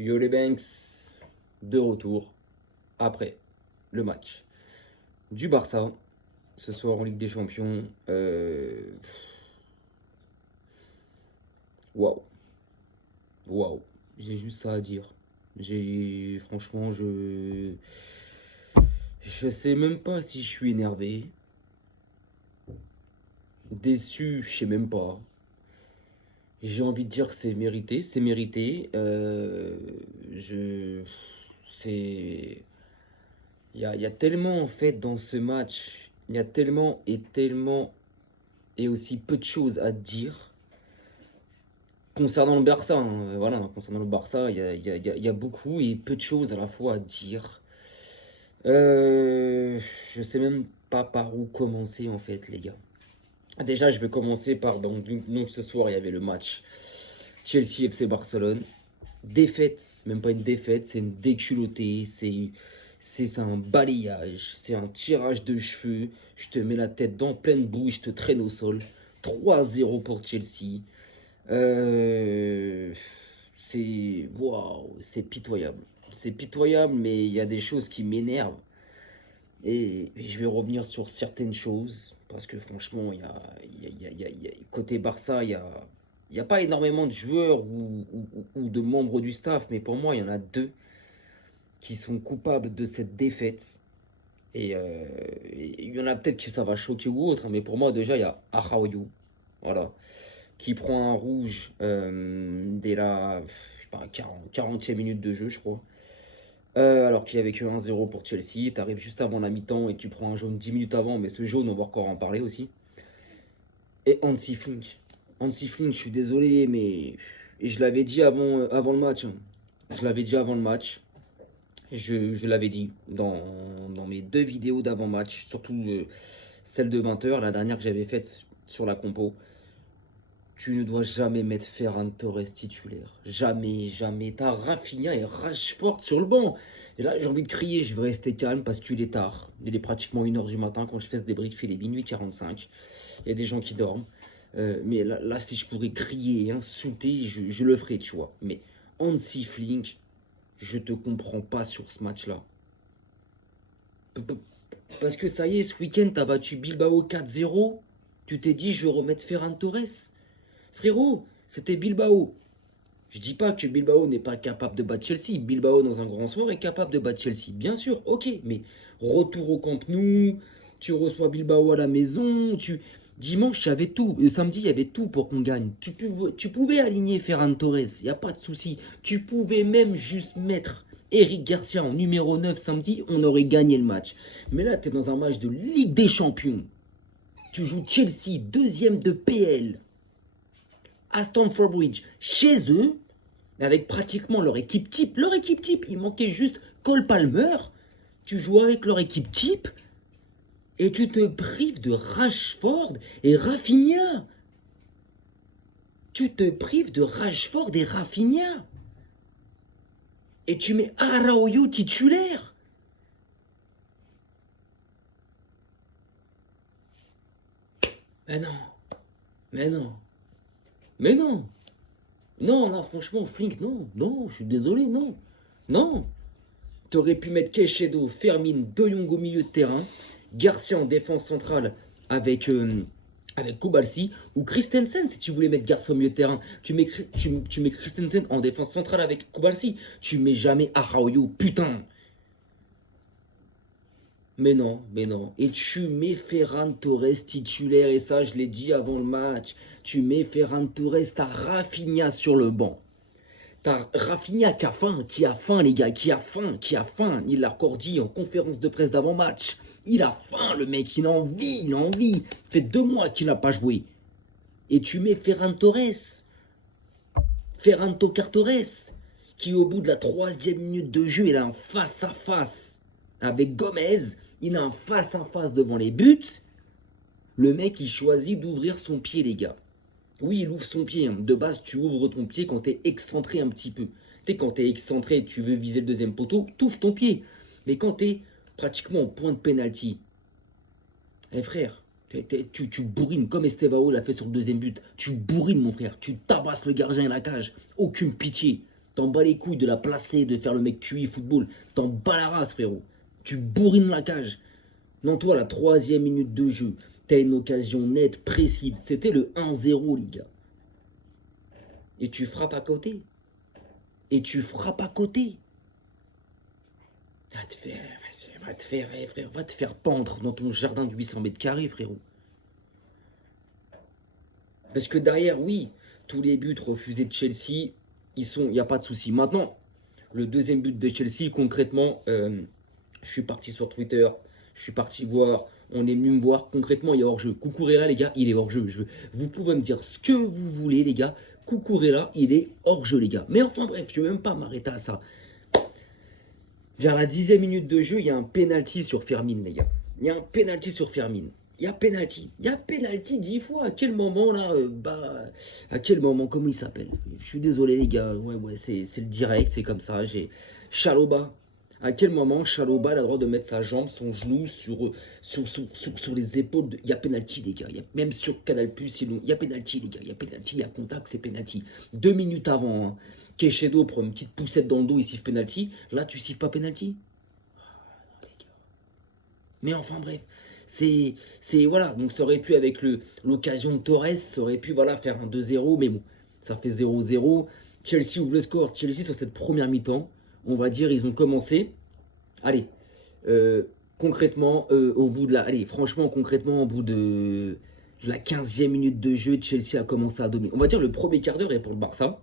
Yo les Banks, de retour après le match du Barça ce soir en Ligue des Champions. Waouh, waouh, j'ai juste ça à dire. Franchement, je sais même pas si je suis énervé, déçu, je sais même pas. J'ai envie de dire que c'est mérité, c'est mérité. Je, c'est il y a tellement en fait dans ce match, il y a tellement et aussi peu de choses à dire concernant le Barça, hein. Voilà, concernant le Barça, il y a beaucoup et peu de choses à la fois à dire. Je sais même pas par où commencer en fait, les gars. Déjà, je vais commencer par donc ce soir, il y avait le match Chelsea FC Barcelone. Défaite, même pas une défaite, c'est une déculottée, c'est un balayage, c'est un tirage de cheveux. Je te mets la tête dans pleine bouche, je te traîne au sol. 3-0 pour Chelsea. Euh, c'est waouh, c'est pitoyable. C'est pitoyable, mais il y a des choses qui m'énervent. Et je vais revenir sur certaines choses, parce que franchement, côté Barça, il y a pas énormément de joueurs ou de membres du staff, mais pour moi, il y en a deux qui sont coupables de cette défaite. Et il y en a peut-être que ça va choquer ou autre, hein, mais pour moi, déjà, il y a Araujo, voilà, qui prend un rouge dès la je sais pas, 40e minute de jeu, je crois. Alors qu'il n'y avait que 1-0 pour Chelsea, tu arrives juste avant la mi-temps et tu prends un jaune 10 minutes avant, mais ce jaune, on va encore en parler aussi. Et Hansi Flick. Hansi Flick, je suis désolé, mais. Et je l'avais dit avant le match, hein. Je l'avais dit avant le match. Je l'avais dit dans mes deux vidéos d'avant-match, surtout celle de 20 h, la dernière que j'avais faite sur la compo. Tu ne dois jamais mettre Ferran Torres titulaire. Jamais, jamais. T'as Rafinha et Rashford sur le banc. Et là, j'ai envie de crier, je vais rester calme parce qu'il est tard. Il est pratiquement 1 h du matin quand je fais ce débrief, il est minuit 45. Il y a des gens qui dorment. Mais là, si je pourrais crier et insulter, je le ferais, tu vois. Mais Hansi Flick, je te comprends pas sur ce match-là. Parce que ça y est, ce week-end, t'as battu Bilbao 4-0. Tu t'es dit, je vais remettre Ferran Torres. Frérot, c'était Bilbao. Je dis pas que Bilbao n'est pas capable de battre Chelsea. Bilbao, dans un grand soir, est capable de battre Chelsea. Bien sûr, ok. Mais retour au Camp Nou, tu reçois Bilbao à la maison. Dimanche, il y avait tout. Samedi, il y avait tout pour qu'on gagne. Tu pouvais aligner Ferran Torres, il n'y a pas de souci. Tu pouvais même juste mettre Eric Garcia en numéro 9 samedi, on aurait gagné le match. Mais là, tu es dans un match de Ligue des Champions. Tu joues Chelsea, deuxième de PL, à Stamford Bridge, chez eux, avec pratiquement leur équipe type. Leur équipe type, il manquait juste Cole Palmer. Tu joues avec leur équipe type et tu te prives de Rashford et Rafinha. Tu te prives de Rashford et Rafinha. Et tu mets Araujo titulaire. Mais non. Mais non. Mais non. Non, non, franchement, Flink, non. Non, je suis désolé, non. Non. T'aurais pu mettre Caicedo, Fermin, De Jong au milieu de terrain, Garcia en défense centrale avec Kubalsi, ou Christensen si tu voulais mettre Garcia au milieu de terrain. Tu mets Christensen en défense centrale avec Kubalsi. Tu mets jamais Araujo, putain. Mais non, mais non. Et tu mets Ferran Torres titulaire, et ça, je l'ai dit avant le match. Tu mets Ferran Torres, t'as Rafinha sur le banc. T'as Rafinha qui a faim, les gars, qui a faim. Il l'a encore dit en conférence de presse d'avant-match. Il a faim, le mec, il a envie, il a envie. Ça fait 2 mois qu'il n'a pas joué. Et tu mets Ferran Torres, Ferran Torres, qui au bout de la 3e minute de jeu, il a un face-à-face avec Gomez. Il a un face-à-face devant les buts. Le mec, il choisit d'ouvrir son pied, les gars. Oui, il ouvre son pied, hein. De base, tu ouvres ton pied quand t'es excentré un petit peu. Quand t'es excentré, tu veux viser le deuxième poteau, t'ouvres ton pied. Mais quand t'es pratiquement au point de pénalty, frère, tu bourrines comme Estevao l'a fait sur le deuxième but. Tu bourrines, mon frère. Tu tabasses le gardien à la cage. Aucune pitié. T'en bats les couilles de la placer, de faire le mec QI football. T'en bats la race, frérot. Tu bourrines la cage. Non, toi, la 3e minute de jeu, t'as une occasion nette, précise. C'était le 1-0, les gars. Et tu frappes à côté. Et tu frappes à côté. Va te faire pendre dans ton jardin de 800 mètres carrés, frérot. Parce que derrière, oui, tous les buts refusés de Chelsea, il n'y a pas de souci. Maintenant, le deuxième but de Chelsea, concrètement, je suis parti sur Twitter, je suis parti voir, on est venu me voir, concrètement, il est hors-jeu. Cucurella, les gars, il est hors-jeu. Vous pouvez me dire ce que vous voulez, les gars. Cucurella, il est hors-jeu, les gars. Mais enfin, bref, je ne vais même pas m'arrêter à ça. Vers la 10e minute de jeu, il y a un penalty sur Fermin, les gars. Il y a un penalty sur Fermin. Il y a penalty. Il y a penalty 10 fois. À quel moment, là à quel moment, comment il s'appelle? Je suis désolé, les gars. Ouais, c'est le direct, c'est comme ça. J'ai Chalobah. À quel moment Chalobah a le droit de mettre sa jambe, son genou sur les épaules Il y a penalty, les gars. Même sur Canal+, il y a penalty, les gars. Il y a penalty, il y a contact, c'est penalty. 2 minutes avant, hein. Keshedo prend une petite poussette dans le dos, il siffle penalty. Là, tu siffles pas penalty. Mais enfin, bref. C'est voilà. Donc, ça aurait pu, avec l'occasion de Torres, ça aurait pu faire un 2-0. Mais bon, ça fait 0-0. Chelsea ouvre le score. Chelsea, sur cette première mi-temps, on va dire, ils ont commencé. Allez, concrètement, au bout de la. Allez, franchement, concrètement, au bout de la 15e minute de jeu, Chelsea a commencé à dominer. On va dire le premier quart d'heure est pour le Barça.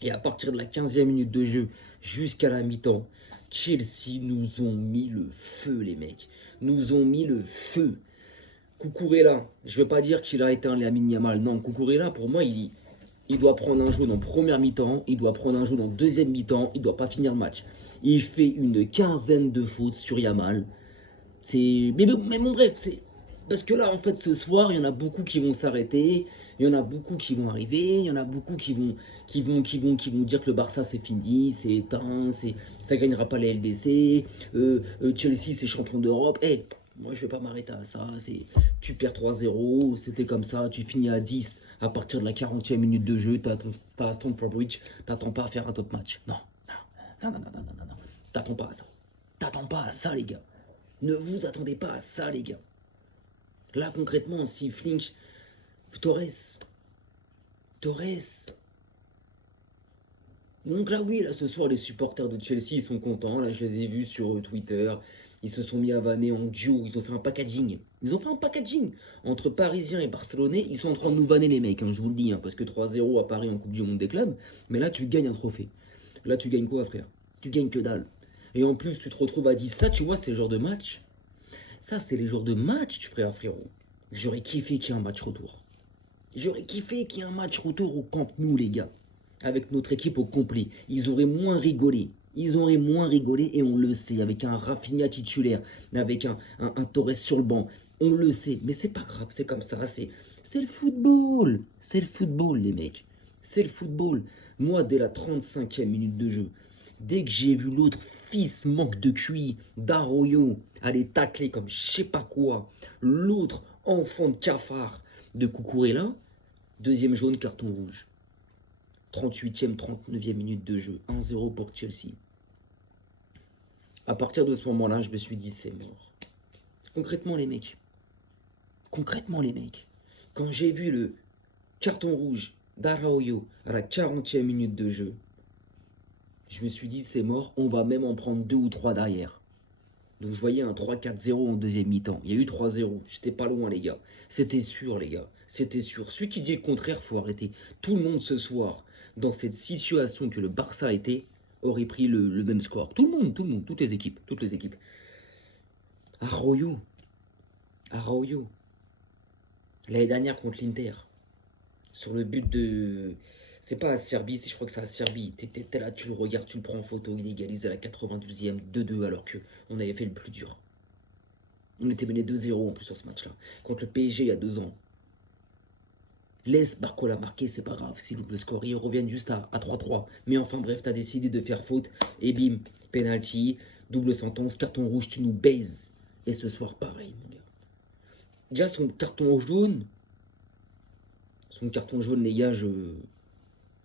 Et à partir de la 15e minute de jeu jusqu'à la mi-temps, Chelsea nous ont mis le feu, les mecs. Nous ont mis le feu. Cucurella, je ne veux pas dire qu'il a éteint Lamine Yamal. Non, Cucurella, pour moi, il doit prendre un jaune en première mi-temps. Il doit prendre un jaune en deuxième mi-temps. Il ne doit pas finir le match. Il fait une quinzaine de fautes sur Yamal. Mais bon, bref, c'est... Parce que là, en fait, ce soir, il y en a beaucoup qui vont s'arrêter. Il y en a beaucoup qui vont arriver. Il y en a beaucoup qui vont dire que le Barça, c'est fini, c'est éteint, ça ne gagnera pas les LDC. Chelsea, c'est champion d'Europe. Moi, je vais pas m'arrêter à ça. Tu perds 3-0, c'était comme ça. Tu finis à 10 à partir de la 40e minute de jeu. Tu as Stamford Bridge. T'attends pas à faire un top match. Non. T'attends pas à ça. T'attends pas à ça, les gars. Ne vous attendez pas à ça, les gars. Là, concrètement, si flinch, Torres. Donc là, oui, là, ce soir, les supporters de Chelsea, ils sont contents. Là, je les ai vus sur Twitter. Ils se sont mis à vanner en duo. Ils ont fait un packaging. Entre Parisiens et Barcelonais. Ils sont en train de nous vanner, les mecs, hein, je vous le dis. Parce que 3-0 à Paris en Coupe du Monde des clubs. Mais là, tu gagnes un trophée. Là, tu gagnes quoi, frère? Tu gagnes que dalle. Et en plus, tu te retrouves à 10. Ça, tu vois, c'est le genre de match. Ça, c'est les genres de match, frérot. J'aurais kiffé qu'il y ait un match retour. J'aurais kiffé qu'il y ait un match retour au Camp Nou, les gars. Avec notre équipe au complet. Ils auraient moins rigolé. Et on le sait. Avec un Rafinha titulaire. Avec un Torres sur le banc. On le sait. Mais c'est pas grave. C'est comme ça. C'est le football. C'est le football, les mecs. C'est le football. Moi, dès la 35e minute de jeu, dès que j'ai vu l'autre fils manque de QI d'Arroyo aller tacler comme je sais pas quoi, l'autre enfant de cafard de Cucurella, deuxième jaune, carton rouge. 38e, 39e minute de jeu, 1-0 pour Chelsea. À partir de ce moment-là, je me suis dit, c'est mort. Concrètement, les mecs, quand j'ai vu le carton rouge d'Arroyo à la 40e minute de jeu, je me suis dit, c'est mort, on va même en prendre 2 ou 3 derrière. Donc je voyais un 3-4-0 en deuxième mi-temps. Il y a eu 3-0, j'étais pas loin, les gars. C'était sûr, les gars, c'était sûr. Celui qui dit le contraire, faut arrêter. Tout le monde ce soir, dans cette situation que le Barça était, aurait pris le même score. Tout le monde, toutes les équipes. Arroyo. L'année dernière contre l'Inter. Sur le but de... C'est pas à Serbie, je crois que c'est à Serbie. T'es là, tu le regardes, tu le prends en photo, il égalise à la 92e, 2-2, alors qu'on avait fait le plus dur. On était mené 2-0 en plus sur ce match-là. Contre le PSG il y a 2 ans. Laisse Barcola marquer, c'est pas grave. S'il ouvre le score, ils reviennent juste à 3-3. Mais enfin bref, t'as décidé de faire faute. Et bim, penalty, double sentence, carton rouge, tu nous baises. Et ce soir, pareil, mon gars. Déjà, son carton jaune, les gars,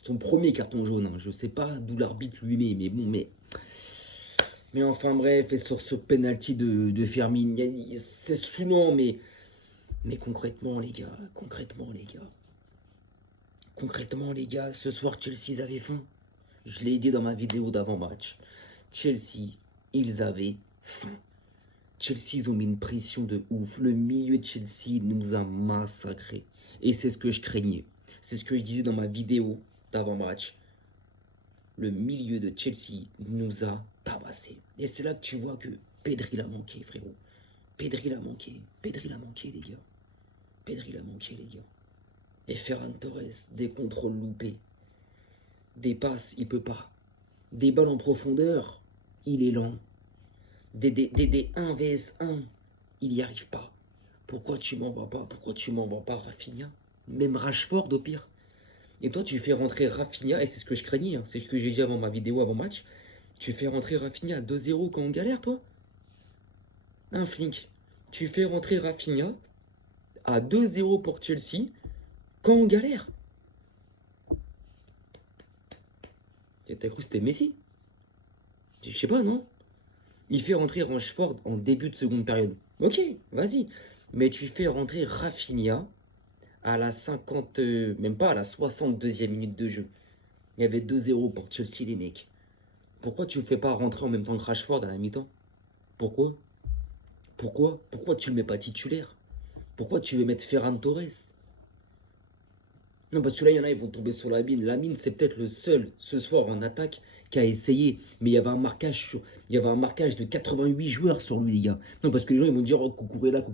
Son premier carton jaune, hein. Je sais pas d'où l'arbitre lui met, mais bon, mais enfin bref, et sur ce penalty de Fermin, c'est saoulant, mais concrètement les gars, ce soir Chelsea avait faim. Je l'ai dit dans ma vidéo d'avant-match. Chelsea, ils avaient faim. Chelsea, ils ont mis une pression de ouf. Le milieu de Chelsea nous a massacrés. Et c'est ce que je craignais. C'est ce que je disais dans ma vidéo d'avant-match. Le milieu de Chelsea nous a tabassés. Et c'est là que tu vois que Pedri l'a manqué, frérot. Pedri l'a manqué. Pedri l'a manqué, les gars. Pedri l'a manqué, les gars. Et Ferran Torres, des contrôles loupés. Des passes, il peut pas. Des balles en profondeur, il est lent. Des 1 vs 1, il n'y arrive pas. Pourquoi tu m'envoies pas? Pourquoi tu m'envoies pas Rafinha? Même Rashford au pire. Et toi, tu fais rentrer Rafinha, et c'est ce que je craignais, hein, c'est ce que j'ai dit avant ma vidéo, avant match. Tu fais rentrer Rafinha à 2-0 quand on galère, toi? Un flink. Tu fais rentrer Rafinha à 2-0 pour Chelsea quand on galère. T'as cru que c'était Messi? Je sais pas, non? Il fait rentrer Rashford en début de seconde période. Ok, vas-y. Mais tu fais rentrer Rafinha à la 50, même pas à la 62e minute de jeu. Il y avait 2-0 pour Chelsea, les mecs. Pourquoi tu ne fais pas rentrer en même temps que Rashford à la mi-temps? Pourquoi? Pourquoi tu le mets pas titulaire? Pourquoi tu veux mettre Ferran Torres? Non, parce que là, il y en a, ils vont tomber sur Lamine. Lamine, c'est peut-être le seul, ce soir, en attaque, qui a essayé. Mais il y avait un marquage, de 88 joueurs sur lui, les gars. Non, parce que les gens, ils vont dire, oh, Cucurella.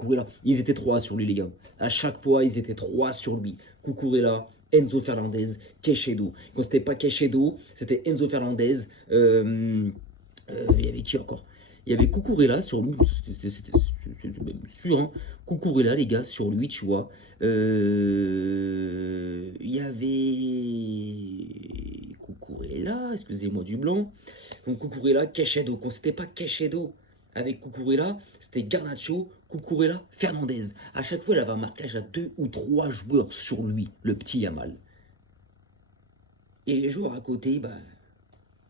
Ils étaient 3 sur lui, les gars. À chaque fois, ils étaient 3 sur lui. Cucurella, Enzo Fernandez, Queijedo. Quand c'était pas Queijedo, c'était Enzo Fernandez. Il y avait qui encore? Il y avait Cucurella sur lui, c'était même sûr, hein. Cucurella, les gars, sur lui, tu vois. Il y avait Cucurella, excusez-moi du blanc. Donc Cucurella, Queijedo. Quand c'était pas Queijedo avec Cucurella, c'était Garnacho, Cucurella, Fernandez. À chaque fois, il avait un marquage à 2 ou 3 joueurs sur lui, le petit Yamal. Et les joueurs à côté, bah,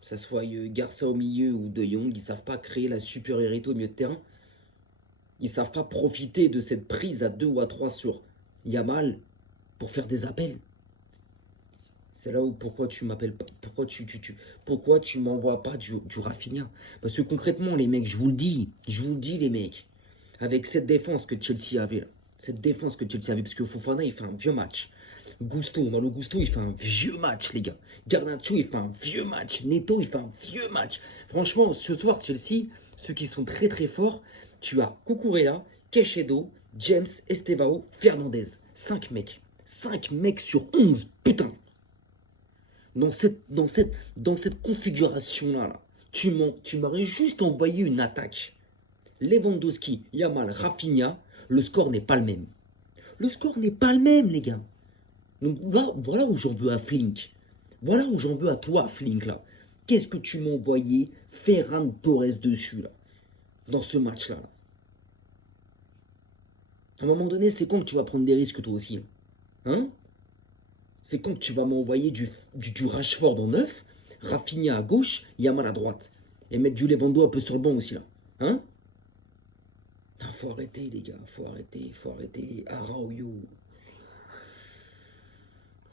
que ce soit Garça au milieu ou De Jong, ils savent pas créer la supériorité au milieu de terrain. Ils savent pas profiter de cette prise à 2 ou à 3 sur Yamal pour faire des appels. C'est là où pourquoi tu m'appelles pas, pourquoi tu m'envoies pas du Rafinha? Parce que concrètement, les mecs, je vous le dis les mecs, avec cette défense que Chelsea avait là, parce que Fofana il fait un vieux match. Malo Gusto, il fait un vieux match, les gars. Garnacho, il fait un vieux match. Neto, il fait un vieux match. Franchement, ce soir, Chelsea, ceux qui sont très très forts, tu as Cucurella, Queijedo, James, Estevao, Fernandez. 5 mecs. 5 mecs sur 11. Putain. Dans cette configuration-là, tu m'aurais juste envoyé une attaque. Lewandowski, Yamal, Rafinha, le score n'est pas le même. Le score n'est pas le même, les gars. Donc voilà où j'en veux à Flink. Voilà où j'en veux à toi, Flink, là. Qu'est-ce que tu m'as envoyé Ferran Torres dessus, là, dans ce match-là, là. À un moment donné, c'est quand que tu vas prendre des risques, toi aussi, hein? C'est quand que tu vas m'envoyer du Rashford en 9, Rafinha à gauche, Yamal à droite. Et mettre du Lewando un peu sur le banc aussi, là. Hein? Ah, faut arrêter, les gars. Faut arrêter. Araujo.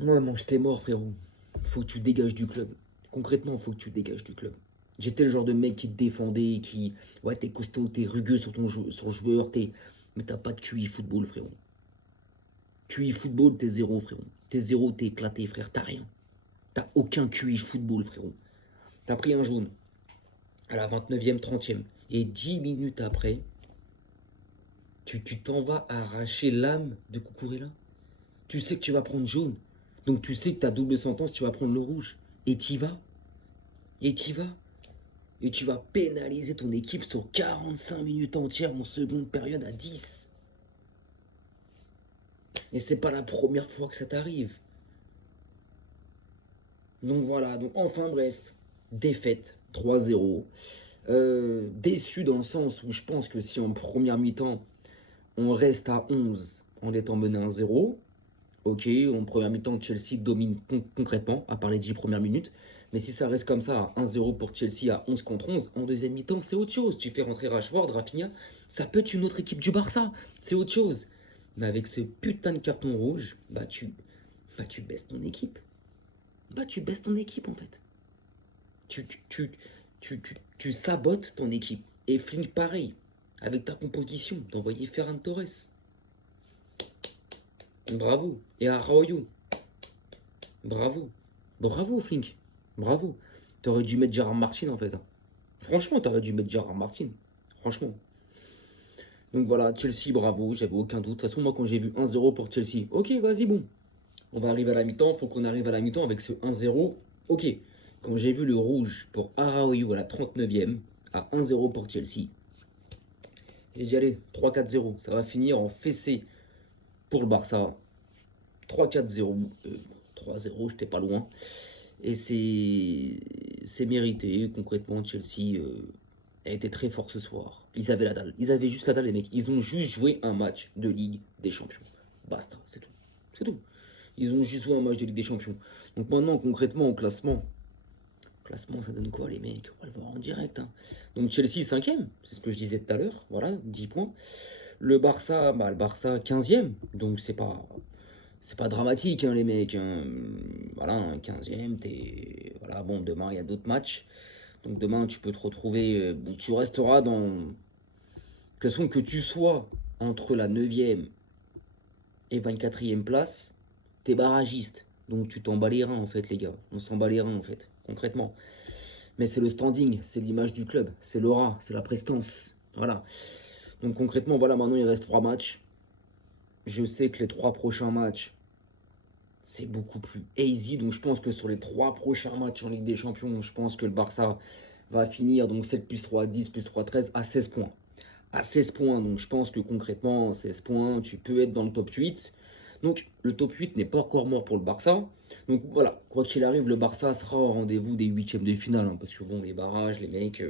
Ouais, mange tes morts, frérot. Faut que tu dégages du club. Concrètement, faut que tu dégages du club. J'étais le genre de mec qui te défendait, qui... Ouais, t'es costaud, t'es rugueux sur ton joueur, mais t'as pas de QI football, frérot. QI football, t'es zéro, frérot. T'es zéro, t'es éclaté, frère. T'as rien. T'as aucun QI football, frérot. T'as pris un jaune à la 29e, 30e. Et 10 minutes après, tu t'en vas arracher l'âme de Cucurella. Tu sais que tu vas prendre jaune. Donc tu sais que ta double sentence, tu vas prendre le rouge. Et t'y vas. Et tu vas pénaliser ton équipe sur 45 minutes entières en seconde période à 10. Et c'est pas la première fois que ça t'arrive. Donc voilà, donc enfin bref, défaite 3-0. Déçu dans le sens où je pense que si en première mi-temps, on reste à 11 en étant mené 1-0, Ok, en première mi-temps, Chelsea domine concrètement, à part les 10 premières minutes. Mais si ça reste comme ça, à 1-0 pour Chelsea à 11 contre 11, en deuxième mi-temps, c'est autre chose. Tu fais rentrer Rashford, Rafinha, ça peut être une autre équipe du Barça. C'est autre chose. Mais avec ce putain de carton rouge, tu baisses ton équipe. Tu baisses ton équipe en fait. Tu, tu, tu, tu sabotes ton équipe. Et Flink pareil, avec ta composition, d'envoyer Ferran Torres. Bravo. Et Arroyo. Bravo. Bravo, Flink. Bravo. T'aurais dû mettre Gérard Martin en fait, hein. Franchement, t'aurais dû mettre Gérard Martin. Franchement. Donc voilà, Chelsea, bravo, j'avais aucun doute. De toute façon, moi, quand j'ai vu 1-0 pour Chelsea, ok, vas-y, bon. On va arriver à la mi-temps, faut qu'on arrive à la mi-temps avec ce 1-0. Ok. Quand j'ai vu le rouge pour Arroyo à la 39e, à 1-0 pour Chelsea, j'ai dit, allez, 3-4-0. Ça va finir en fessée pour le Barça. 3-4-0. 3-0, j'étais pas loin. Et c'est mérité. Concrètement, Chelsea a été très fort ce soir. Ils avaient la dalle. Ils avaient juste la dalle, les mecs. Ils ont juste joué un match de Ligue des Champions. Basta, c'est tout. C'est tout. Ils ont juste joué un match de Ligue des Champions. Donc maintenant, concrètement, au classement, ça donne quoi, les mecs? On va le voir en direct, hein. Donc Chelsea 5e, c'est ce que je disais tout à l'heure. Voilà, 10 points. Le Barça, le Barça 15e. Donc c'est pas dramatique, hein, les mecs, hein. Voilà, un 15e, voilà, bon, demain, il y a d'autres matchs. Donc demain, tu peux te retrouver. Bon, tu resteras dans. De toute façon, que tu sois entre la 9e et 24e place, t'es barragiste. Donc tu t'en bats les reins, en fait, les gars. On s'en bat les reins, en fait, concrètement. Mais c'est le standing, c'est l'image du club, c'est l'aura, c'est la prestance. Voilà. Donc concrètement, voilà, maintenant, il reste 3 matchs. Je sais que les 3 prochains matchs, c'est beaucoup plus easy. Donc je pense que sur les 3 prochains matchs en Ligue des Champions, je pense que le Barça va finir donc 7 plus 3, 10 plus 3, 13 à 16 points. À 16 points, donc je pense que concrètement, 16 points, tu peux être dans le top 8. Donc le top 8 n'est pas encore mort pour le Barça. Donc voilà, quoi qu'il arrive, le Barça sera au rendez-vous des huitièmes de finale, hein, parce que bon, les barrages, les mecs,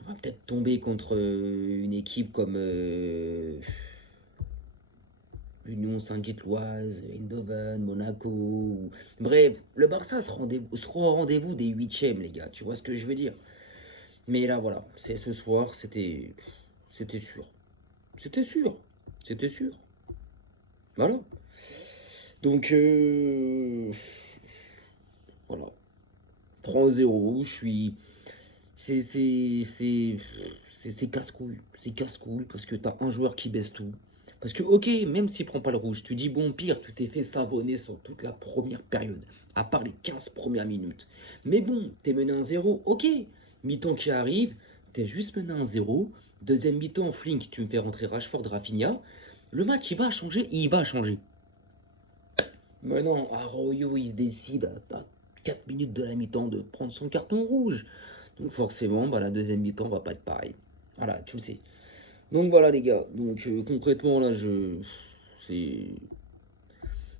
on va peut-être tomber contre une équipe comme Union Saint-Gilloise, Eindhoven, Monaco. Bref, le Barça sera au rendez-vous des huitièmes, les gars. Tu vois ce que je veux dire? Mais là, voilà, c'est ce soir, c'était sûr. C'était sûr. C'était sûr. Voilà. Donc, voilà. 3-0, je suis. C'est casse-couille. C'est casse-couille parce que t'as un joueur qui baisse tout. Parce que, ok, même s'il prend pas le rouge, tu dis bon, pire, tu t'es fait savonner sur toute la première période, à part les 15 premières minutes. Mais bon, t'es mené 1-0, ok. Mi-temps qui arrive, t'es juste mené 1-0. Deuxième mi-temps, Flink, tu me fais rentrer Rashford, Rafinha. Le match, il va changer, il va changer. Mais non, Arroyo, il décide à 4 minutes de la mi-temps de prendre son carton rouge. Donc forcément, la deuxième mi-temps va pas être pareil. Voilà, tu le sais. Donc voilà les gars. Donc concrètement là, j'ai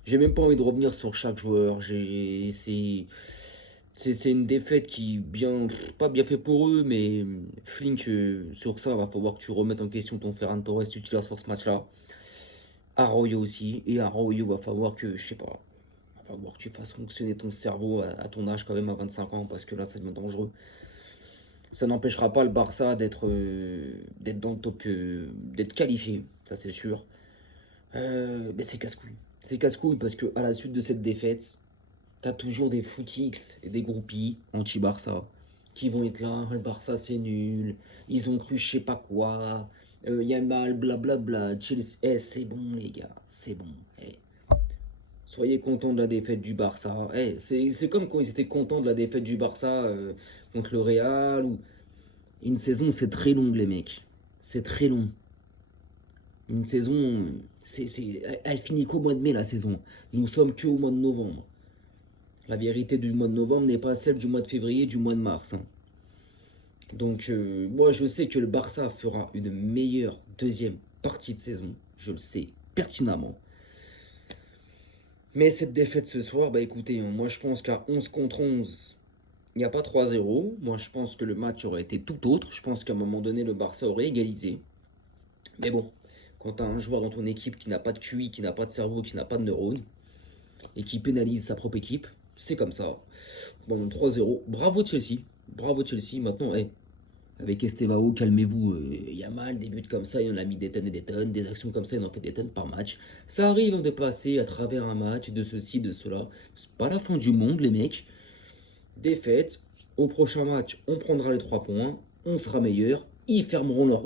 même pas envie de revenir sur chaque joueur. C'est une défaite qui pas bien fait pour eux, mais Flink sur ça, va falloir que tu remettes en question ton Ferran Torres titulaire sur ce match-là. Arroyo aussi, et Arroyo va falloir que, je sais pas, va falloir que tu fasses fonctionner ton cerveau à ton âge quand même à 25 ans, parce que là ça devient dangereux. Ça n'empêchera pas le Barça d'être dans le top, d'être qualifié, ça c'est sûr. Mais c'est casse-couille. C'est casse-couille parce que à la suite de cette défaite, t'as toujours des footix et des groupies anti-Barça qui vont être là. Le Barça c'est nul, ils ont cru je sais pas quoi. Yamal, blablabla. Chelsea. C'est bon les gars, c'est bon. Soyez contents de la défaite du Barça. C'est comme quand ils étaient contents de la défaite du Barça contre le Real. Une saison, c'est très long, les mecs. C'est très long. Une saison, elle finit qu'au mois de mai, la saison. Nous sommes que au mois de novembre. La vérité du mois de novembre n'est pas celle du mois de février, du mois de mars, hein. Donc, moi, je sais que le Barça fera une meilleure deuxième partie de saison. Je le sais pertinemment. Mais cette défaite ce soir, écoutez, hein, moi je pense qu'à 11 contre 11, il n'y a pas 3-0. Moi je pense que le match aurait été tout autre. Je pense qu'à un moment donné, le Barça aurait égalisé. Mais bon, quand tu as un joueur dans ton équipe qui n'a pas de QI, qui n'a pas de cerveau, qui n'a pas de neurones, et qui pénalise sa propre équipe, c'est comme ça. Bon, 3-0. Bravo Chelsea. Bravo Chelsea. Maintenant, avec Estevao, calmez-vous. Il y a mal, des buts comme ça, il en a mis des tonnes et des tonnes. Des actions comme ça, il en fait des tonnes par match. Ça arrive de passer à travers un match, de ceci, de cela. C'est pas la fin du monde, les mecs. Défaite. Au prochain match, on prendra les 3 points. On sera meilleur. Ils fermeront leur.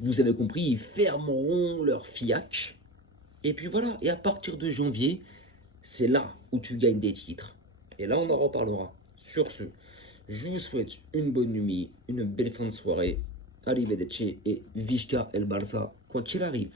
Vous avez compris, ils fermeront leur fiac. Et puis voilà. Et à partir de janvier, c'est là où tu gagnes des titres. Et là, on en reparlera. Sur ce, je vous souhaite une bonne nuit, une belle fin de soirée. Arrivederci et Vizca el Barça, quoi qu'il arrive.